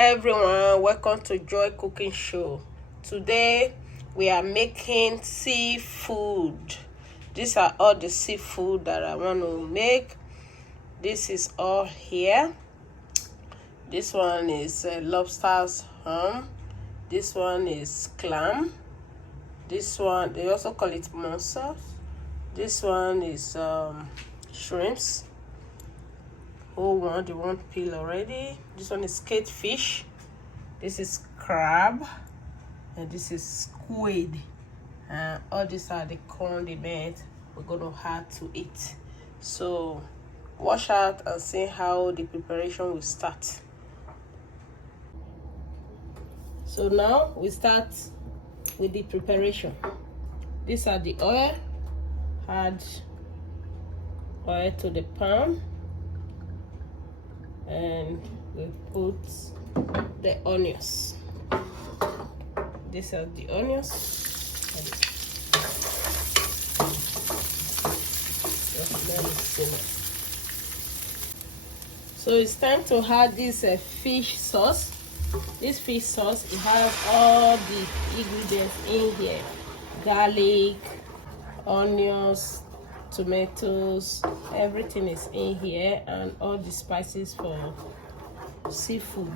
Everyone, welcome to Joy Cooking Show. Today we are making seafood. These are all the seafood that I want to make. This is all here. This one is lobster's ham. This one is clam. This one, they also call it monster. This one is shrimps. Whole one, the one peel already. This one is skate fish. This is crab, and this is squid. All these are the condiments we're gonna add to it. So watch out and see how the preparation will start. So now we start with the preparation. These are the oil. Add oil to the pan, and we put the onions. These are the onions. So it's time to add this fish sauce. This fish sauce, it has all the ingredients in here: garlic, onions, tomatoes, everything is in here, and all the spices for seafood.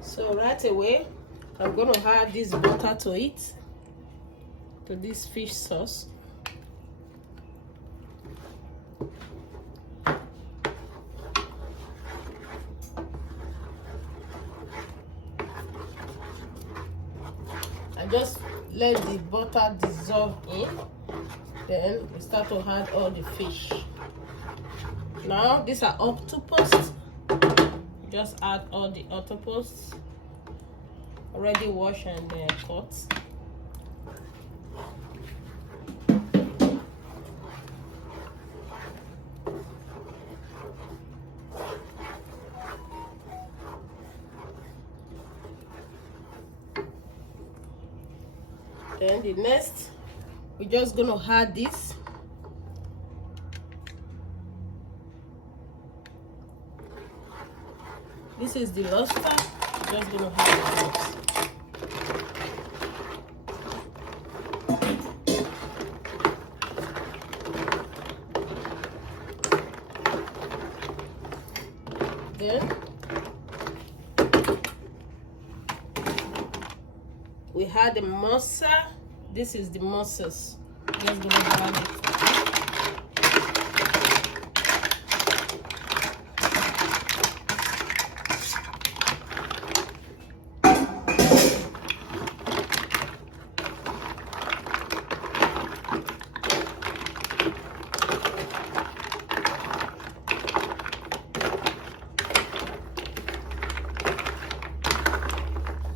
So right away, I'm going to add this butter to it, to this fish sauce. I just let the butter dissolve in, then we start to add all the fish. Now these are octopus. Just add all the octopus already washed and cut. Then the next, we're just gonna add this. This is the lobster. We're just gonna add this. Then we had the mussel. This is the mussels. Just gonna add it.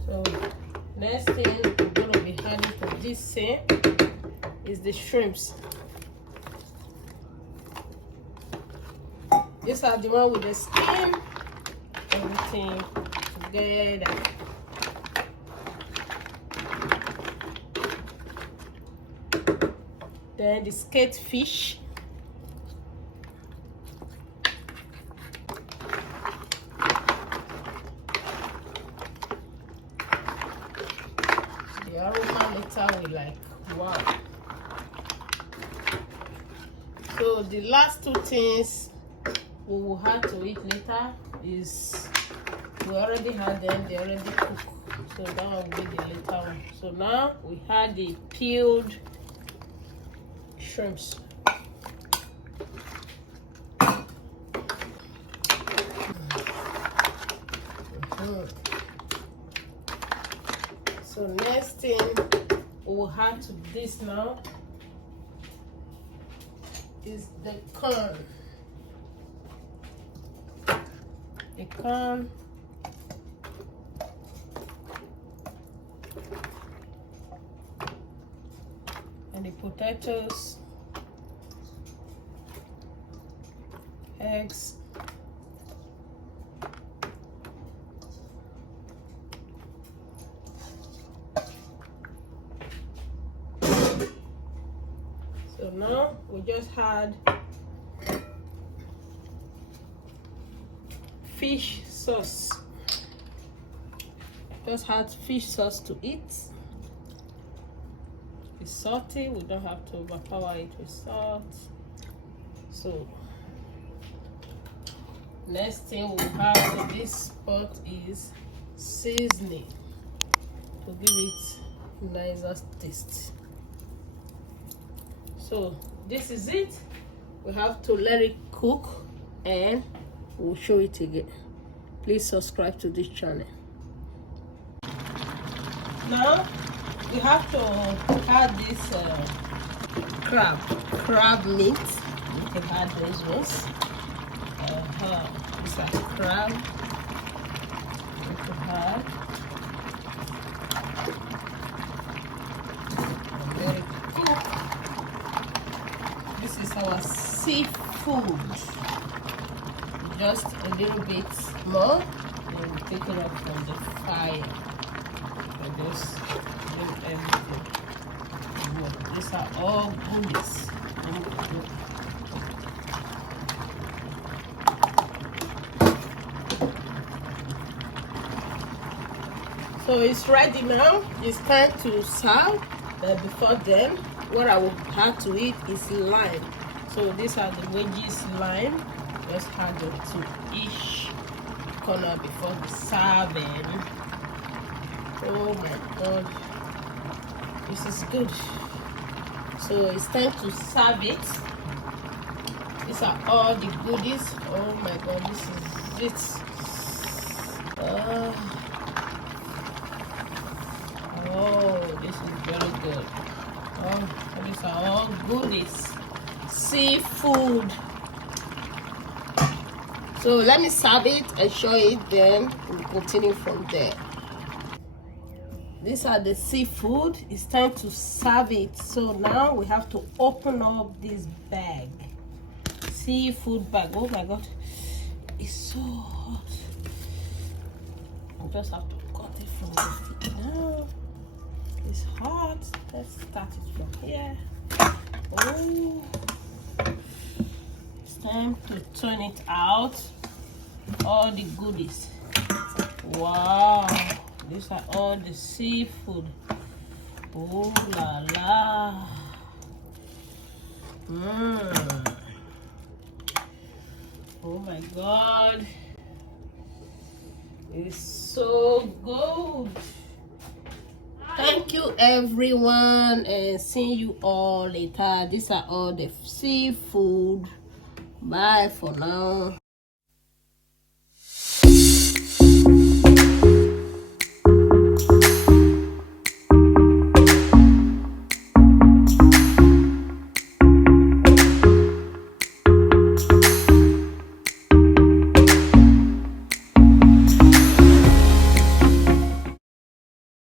So next thing we're gonna be adding to this same is the shrimps. These are the one with the skin, everything together. Then the skate fish. The aroma later we like, wow. So the last two things we will add to it later is, we already had them, they already cooked. So that one will be the later one. So now we add the peeled shrimps. So next thing we will add to this now is the corn. The corn, and the potatoes, eggs, now we just had fish sauce. Just add fish sauce to it. It's salty, we don't have to overpower it with salt. So next thing we have to this pot is seasoning to give it nicer taste. So this is it. We have to let it cook and we'll show it again. Please subscribe to this channel. Now we have to add this crab meat. You can add those ones. It's like crab. You can add. Let it cook. This is our seafood. Just a little bit more, and we take it up from the fire. Just do everything. These are all goodies. So it's ready now. It's time to serve. But before then, what I will add to it is lime. So these are the wedges lime. Just add it to each corner before the serving. Oh my god, this is good. So it's time to serve it. These are all the goodies. Oh my god, this is it. Oh, this is very good. Oh, these are all goodies. Seafood. So let me serve it and show it, then we'll continue from there. These are the seafood. It's time to serve it. So now we have to open up this bag. Seafood bag. Oh my god, it's so hot. I just have to cut it from the feet. Now it's hot. Let's start it from here. Oh, it's time to turn it out. All the goodies. Wow, these are all the seafood. Oh la la. Oh my god, it's so good. Thank you everyone, and see you all later. These are all the seafood. Bye for now.